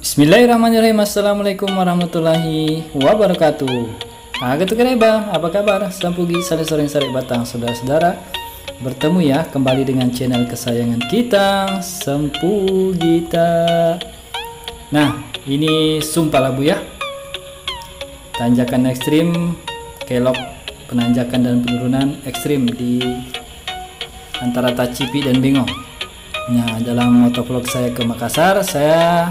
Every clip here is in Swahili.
Bismillahirrahmanirrahim. Assalamualaikum warahmatullahi wabarakatuh. Agak kereba, apa kabar? Sampugi sore sore sore batang saudara-saudara. Bertemu ya kembali dengan channel kesayangan kita, Sempugita. Nah, ini sumpah labu ya. Tanjakan ekstrim, kelok penanjakan dan penurunan ekstrim di antara Tacipi dan Bengong. Nah, dalam motovlog saya ke Makassar, saya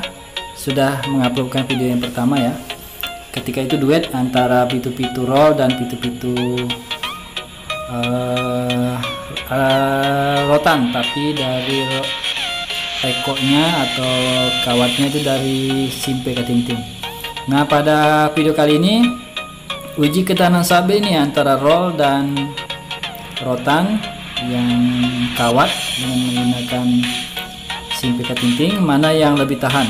sudah menguploadkan video yang pertama ya. Ketika itu duet antara pitu-pitu roll dan pitu-pitu rotan, tapi dari rekonya atau kawatnya itu dari Simpe Katinting. Nah, pada video kali ini uji ketahanan sabe ini antara roll dan rotan yang kawat dengan menggunakan Simpe Katinting, mana yang lebih tahan.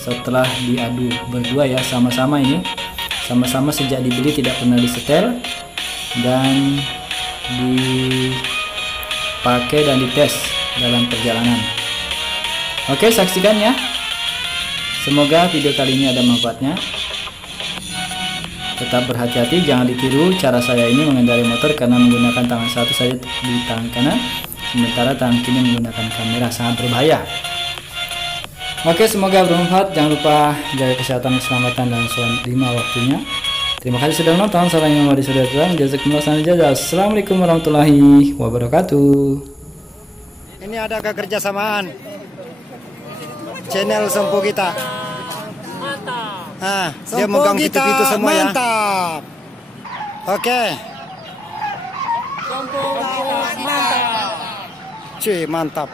Setelah diadu berdua ya, sama-sama ini sama-sama sejak dibeli tidak pernah disetel dan dipakai dan dites dalam perjalanan. Oke, saksikan ya, semoga video kali ini ada manfaatnya. Tetap berhati-hati, jangan ditiru cara saya ini mengendarai motor karena menggunakan tangan satu saja di tangan kanan, sementara tangan kiri menggunakan kamera, sangat berbahaya. Oke, semoga bermanfaat. Jangan lupa jaga kesehatan, keselamatan, dan sholat 5 waktunya. Terima kasih sudah menonton. Salam yang mau disudahi. Jazakumullah khairan. Assalamualaikum warahmatullahi wabarakatuh. Ini ada kekerjasamaan channel Sempugita. Mantap. Dia megang pitu-pitu semua ya. Mantap. Oke. Mantap. Cuy, mantap.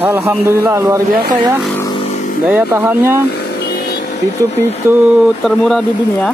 Alhamdulillah luar biasa ya. Daya tahannya pitu-pitu termurah di dunia.